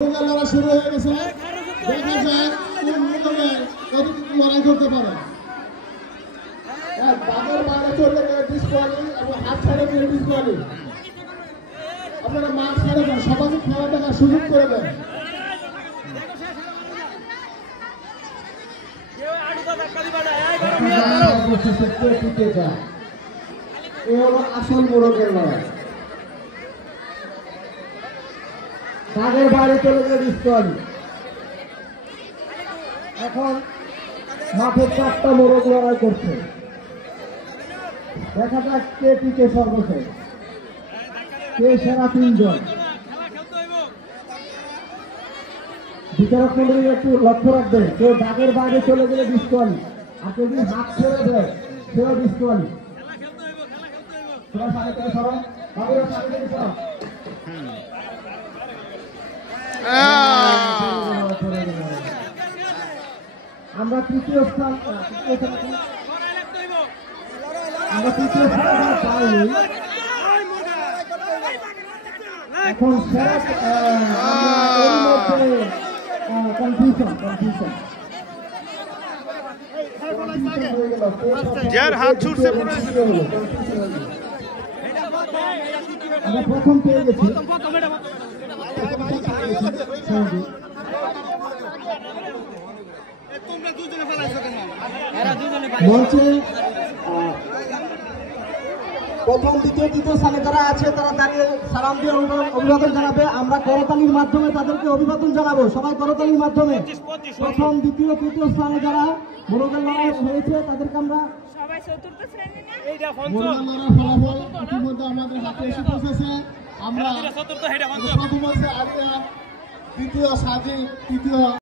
লড়াই শুরু হয়ে গেছে। দেখা যায় কোন কতটুকু লড়াই করতে পারে। বাঘের বাইরে চলে গেলে ডিসকোয়ালি এবং হাত ছাড়ে গেলে ডিসকোয়ালি। আপনারা মাঠ ছেড়ে দেন, সবাইকে খেলা দেখার সুযোগ করে দেন। আসল মোড়কের লড়াই। বাঘের বাইরে চলে গেলে ডিসকোয়ালি। এখন মাঠে 4টা মোড়ক লড়াই করছে। দেখা যাক কে টিকে সর্বশেষ, কে সেরা 3 জন। বিচারক মন্ডলী একটু লক্ষ্য রাখবেন, কেউ বাঘের বাইরে চলে গেলে ডিসকোয়ালি, আর কেউ যদি হাত ছেড়ে দেয় সেও ডিসকোয়ালি। আমরা তৃতীয় স্থান পাইনি। এখন যার হাত ছুটছে আমরা প্রথম পেয়ে গেছি। মঞ্চে প্রথম দ্বিতীয় তৃতীয় স্থানে যারা আছে তারা দাঁড়িয়ে সালাম দিয়ে অভিবাদন জানাবে। আমরা করতালির মাধ্যমে তাদেরকে অভিবাদন জানাবো। সবাই করতালির মাধ্যমে প্রথম দ্বিতীয় তৃতীয় স্থানে যারা মোড়কের লড়াই হয়েছে তাদেরকে আমরা ফলাফল ইতিমধ্যে আমাদের হাতে এসে পৌঁছেছে। আমরা প্রথম হচ্ছে আরিয়া, দ্বিতীয় সাজি, তৃতীয়